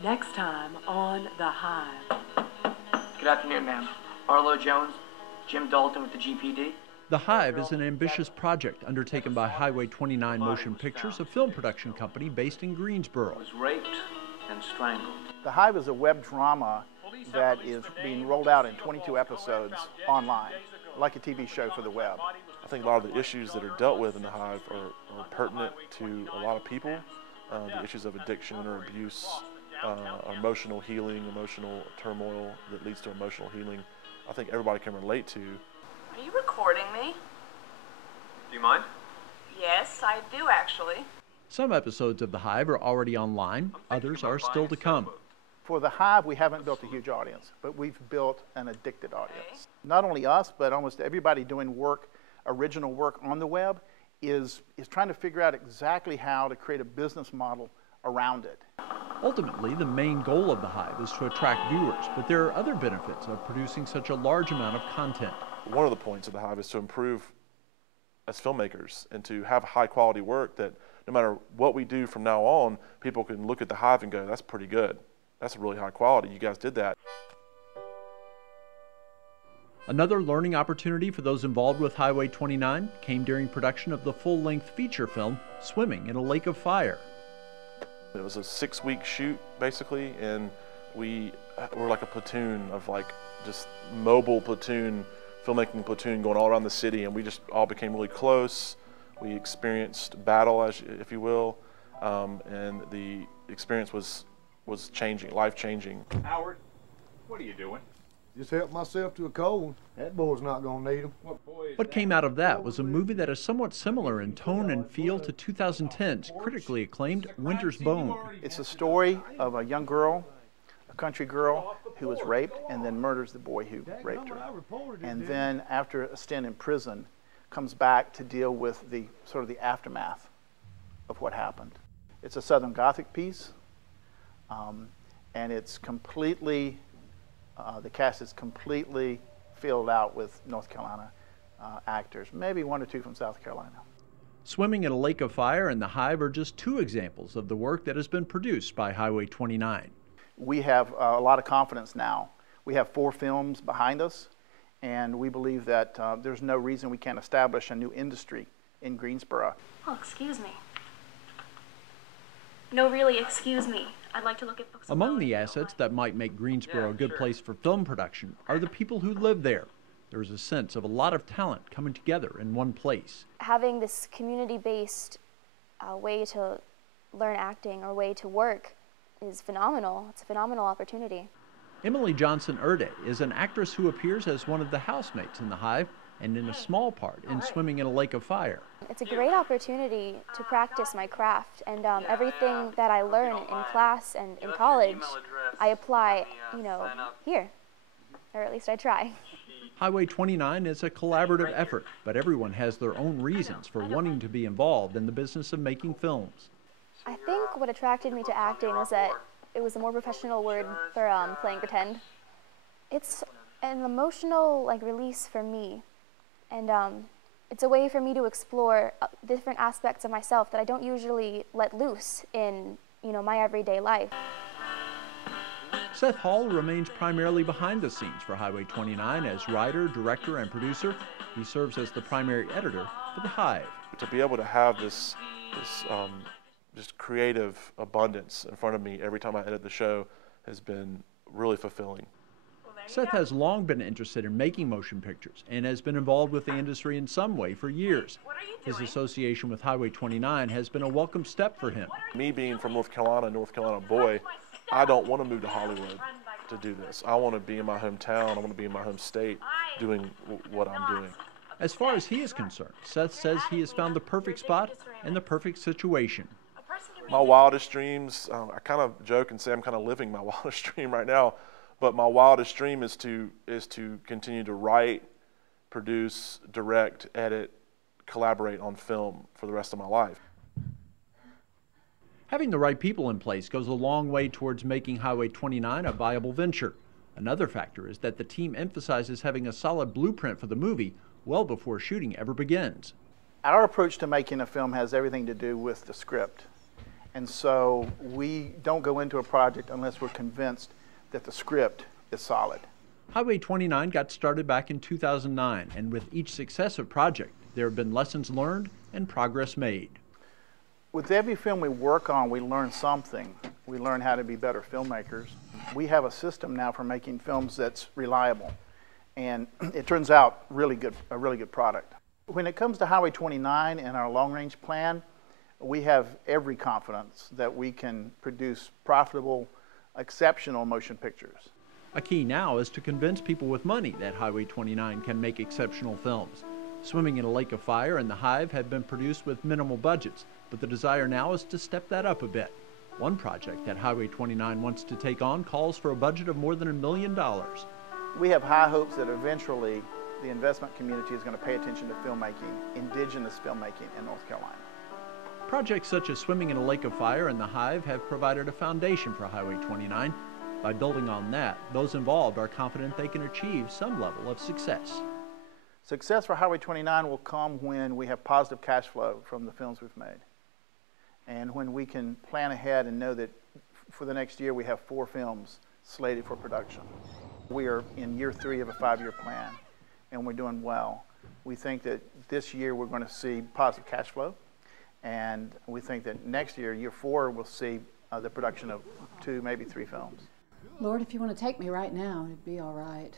Next time on The Hive. Good afternoon, ma'am. Arlo Jones, Jim Dalton with the GPD. The Hive is an ambitious project undertaken by Highway 29 Motion Pictures, a film production company based in Greensboro. Was raped and strangled. The Hive is a web drama that is being rolled out in 22 episodes online, like a TV show for the web. I think a lot of the issues that are dealt with in The Hive are pertinent to a lot of people. The issues of addiction or abuse, emotional healing, emotional turmoil that leads to emotional healing, I think everybody can relate to. Are you recording me? Do you mind? Yes, I do actually. Some episodes of The Hive are already online, others are still to come. For The Hive, we haven't built a huge audience, but we've built an addicted audience. Not only us, but almost everybody doing work, original work on the web, is trying to figure out exactly how to create a business model around it. Ultimately, the main goal of The Hive is to attract viewers, but there are other benefits of producing such a large amount of content. One of the points of The Hive is to improve as filmmakers and to have high quality work that no matter what we do from now on, people can look at The Hive and go, that's pretty good. That's really high quality. You guys did that. Another learning opportunity for those involved with Highway 29 came during production of the full-length feature film, Swimming in a Lake of Fire. It was a 6-week shoot, basically, and we were like a platoon of just mobile platoon, filmmaking platoon going all around the city, and we just all became really close. We experienced battle, if you will, and the experience was changing, life-changing. Howard, what are you doing? Just help myself to a cold. That boy's not gonna need him. What came out of that was a movie that is somewhat similar in tone and feel to 2010's critically acclaimed Winter's Bone. It's a story of a young girl, a country girl, who was raped and then murders the boy who raped her. And then after a stint in prison, comes back to deal with the sort of the aftermath of what happened. It's a Southern Gothic piece, and it's completely, the cast is completely filled out with North Carolina actors, maybe one or two from South Carolina. Swimming in a Lake of Fire and The Hive are just two examples of the work that has been produced by Highway 29. We have a lot of confidence now. We have 4 films behind us, and we believe that there's no reason we can't establish a new industry in Greensboro. Oh, excuse me. No, really, excuse me. I'd like to look at books. Among the assets that might make Greensboro a good place for film production are the people who live there. There's a sense of a lot of talent coming together in one place. Having this community-based way to learn acting or way to work is phenomenal. It's a phenomenal opportunity. Emily Johnson-Erday is an actress who appears as one of the housemates in The Hive and in a small part in Swimming in a Lake of Fire. It's a great opportunity to practice my craft, and everything that I learn in class and in college, I apply, here, or at least I try. Highway 29 is a collaborative effort, but everyone has their own reasons for wanting to be involved in the business of making films. I think what attracted me to acting was that it was a more professional word for playing pretend. It's an emotional release for me, and it's a way for me to explore different aspects of myself that I don't usually let loose in my everyday life. Seth Hall remains primarily behind the scenes for Highway 29 as writer, director, and producer. He serves as the primary editor for The Hive. To be able to have this just creative abundance in front of me every time I edit the show has been really fulfilling. Seth has long been interested in making motion pictures and has been involved with the industry in some way for years. His association with Highway 29 has been a welcome step for him. Me being from North Carolina boy, I don't want to move to Hollywood to do this. I want to be in my hometown, I want to be in my home state doing what I'm doing. As far as he is concerned, Seth says he has found the perfect spot and the perfect situation. My wildest dreams, I kind of joke and say I'm kind of living my wildest dream right now, but my wildest dream is to continue to write, produce, direct, edit, collaborate on film for the rest of my life. Having the right people in place goes a long way towards making Highway 29 a viable venture. Another factor is that the team emphasizes having a solid blueprint for the movie well before shooting ever begins. Our approach to making a film has everything to do with the script. And so we don't go into a project unless we're convinced that the script is solid. Highway 29 got started back in 2009, and with each successive project, there have been lessons learned and progress made. With every film we work on, we learn something. We learn how to be better filmmakers. We have a system now for making films that's reliable, and it turns out a really good product. When it comes to Highway 29 and our long-range plan, we have every confidence that we can produce profitable, exceptional motion pictures. A key now is to convince people with money that Highway 29 can make exceptional films. Swimming in a Lake of Fire and The Hive have been produced with minimal budgets, but the desire now is to step that up a bit. One project that Highway 29 wants to take on calls for a budget of more than $1 million. We have high hopes that eventually the investment community is going to pay attention to filmmaking, indigenous filmmaking in North Carolina. Projects such as Swimming in a Lake of Fire and The Hive have provided a foundation for Highway 29. By building on that, those involved are confident they can achieve some level of success. Success for Highway 29 will come when we have positive cash flow from the films we've made. And when we can plan ahead and know that for the next year we have 4 films slated for production. We are in year 3 of a 5-year plan, and we're doing well. We think that this year we're going to see positive cash flow, and we think that next year, year 4, we'll see the production of 2, maybe 3 films. Lord, if you want to take me right now, it'd be all right.